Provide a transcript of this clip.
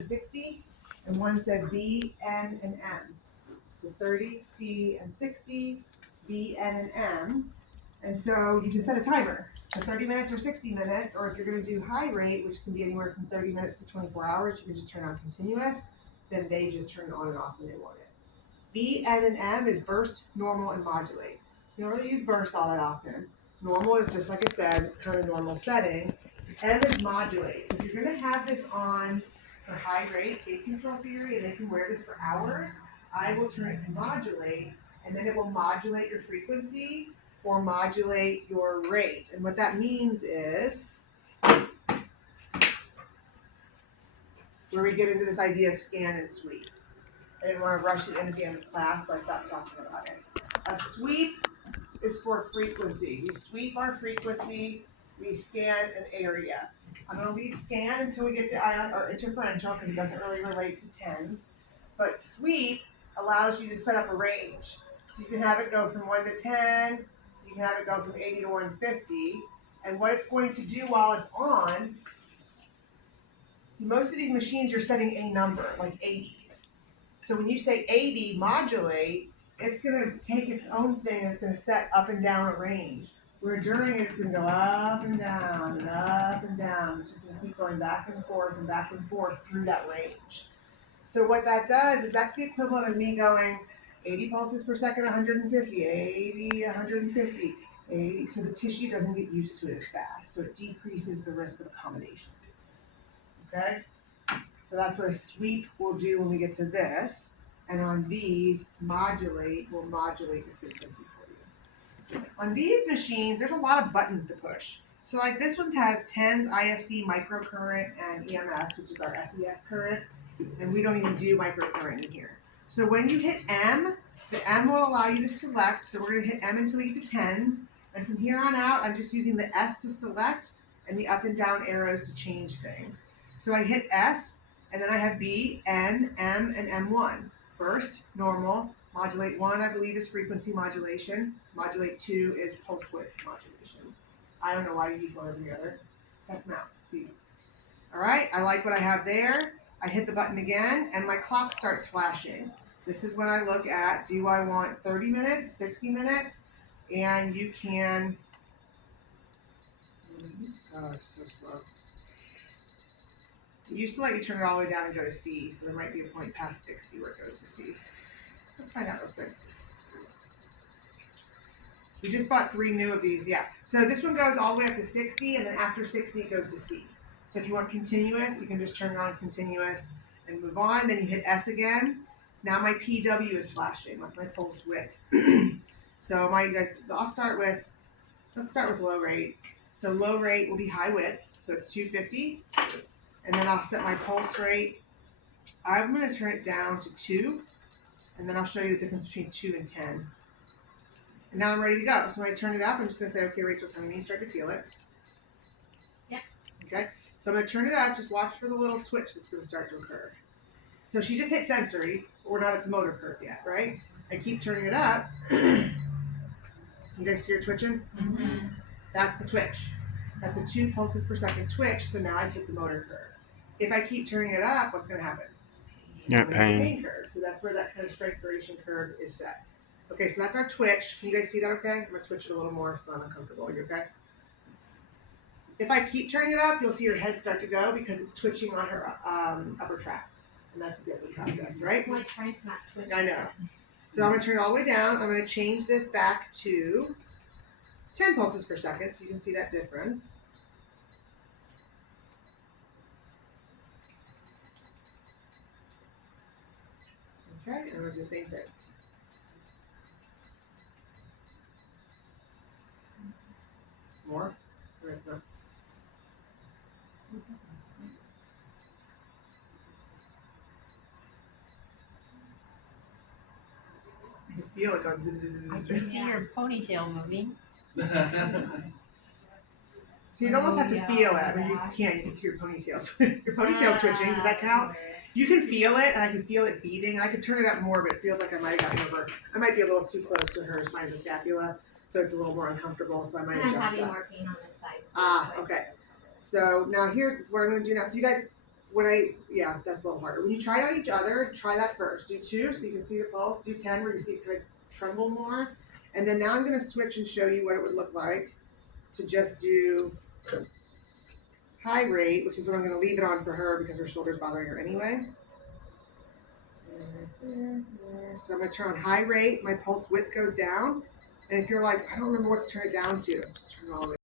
60, and one says B, N, and M. So 30, C, and 60, B, N, and M. And so you can set a timer for 30 minutes or 60 minutes, or if you're going to do high rate, which can be anywhere from 30 minutes to 24 hours, you can just turn on continuous. Then they just turn on and off when they want it. B, N, and M is burst, normal, and modulate. You don't really use burst all that often. Normal is just like it says, it's kind of normal setting. M is modulate. So if you're going to have this on for high rate gate control theory and they can wear this for hours, I will turn it to modulate, and then it will modulate your frequency or modulate your rate. And what that means is where we get into this idea of scan and sweep. I didn't want to rush it in at the end of class, so I stopped talking about it. A sweep is for frequency. We sweep our frequency, we scan an area. I'm going to leave scan until we get to ion or interferential because it doesn't really relate to tens. But sweep allows you to set up a range. So you can have it go from 1 to 10, you can have it go from 80 to 150. And what it's going to do while it's on, see, most of these machines you're setting a number, like 80. So when you say 80 modulate, it's going to take its own thing and it's going to set up and down a range. Where during it, it's going to go up and down and up and down. It's just going to keep going back and forth through that range. So what that does is that's the equivalent of me going 80 pulses per second, 150, 80, 150, 80. So the tissue doesn't get used to it as fast. So it decreases the risk of accommodation. Okay? So that's what a sweep will do when we get to this. And on these, modulate will modulate the frequency for you. On these machines, there's a lot of buttons to push. So like this one has TENS, IFC, microcurrent, and EMS, which is our FES current. And we don't even do microcurrent in here. So when you hit M, the M will allow you to select. So we're going to hit M until we get to TENS. And from here on out, I'm just using the S to select and the up and down arrows to change things. So I hit S, and then I have B, N, M, and M1. First, normal. Modulate 1, I believe, is frequency modulation. Modulate 2 is pulse width modulation. I don't know why you use one or the other. Test them out. See. All right, I like what I have there. I hit the button again, and my clock starts flashing. This is when I look at, do I want 30 minutes, 60 minutes? And you can, it's so slow. It used to let you turn it all the way down and go to C, so there might be a point past 60 where it goes to C. Let's find out real quick. We just bought 3 new of these, yeah. So this one goes all the way up to 60, and then after 60 it goes to C. So if you want continuous, you can just turn it on continuous and move on. Then you hit S again. Now my PW is flashing. That's my pulse width. So let's start with low rate. So low rate will be high width, so it's 250. And then I'll set my pulse rate. I'm going to turn it down to 2, and then I'll show you the difference between 2 and 10. And now I'm ready to go. So when I turn it up, I'm just going to say, okay, Rachel, tell me when you start to feel it. Yeah. Okay. So I'm going to turn it up. Just watch for the little twitch that's going to start to occur. So she just hit sensory, but we're not at the motor curve yet, right? I keep turning it up. You guys see her twitching? Mm-hmm. That's the twitch. That's a 2 pulses per second twitch, so now I've hit the motor curve. If I keep turning it up, what's going to happen? Yeah, pain curve. So that's where that kind of strength duration curve is set. Okay, so that's our twitch. Can you guys see that okay? I'm going to twitch it a little more so I'm uncomfortable. Are you okay? If I keep turning it up, you'll see her head start to go because it's twitching on her upper tract. And that's what the upper tract does, right? My track's not twitching. I know. So I'm going to turn it all the way down. I'm going to change this back to 10 pulses per second so you can see that difference. Okay, and I'm going to do the same thing. More? Or it's not? I can feel it going. I can see your ponytail moving. So you'd almost have to feel it. I mean, you can't. You can see your ponytail. Your ponytail's twitching. Does that count? You can feel it, and I can feel it beating. And I can turn it up more, but it feels like I might have gotten over. I might be a little too close to her spinal scapula, so it's a little more uncomfortable. So I might adjust that. I'm having more pain on this side. Ah, okay. So now here, what I'm going to do now. So you guys, that's a little harder. When you try it on each other, try that first. Do 2 so you can see the pulse. Do 10 where you see it could tremble more. And then now I'm going to switch and show you what it would look like to just do high rate, which is what I'm going to leave it on for her because her shoulder's bothering her anyway. So I'm going to turn on high rate. My pulse width goes down. And if you're like, I don't remember what to turn it down to, just turn it all the way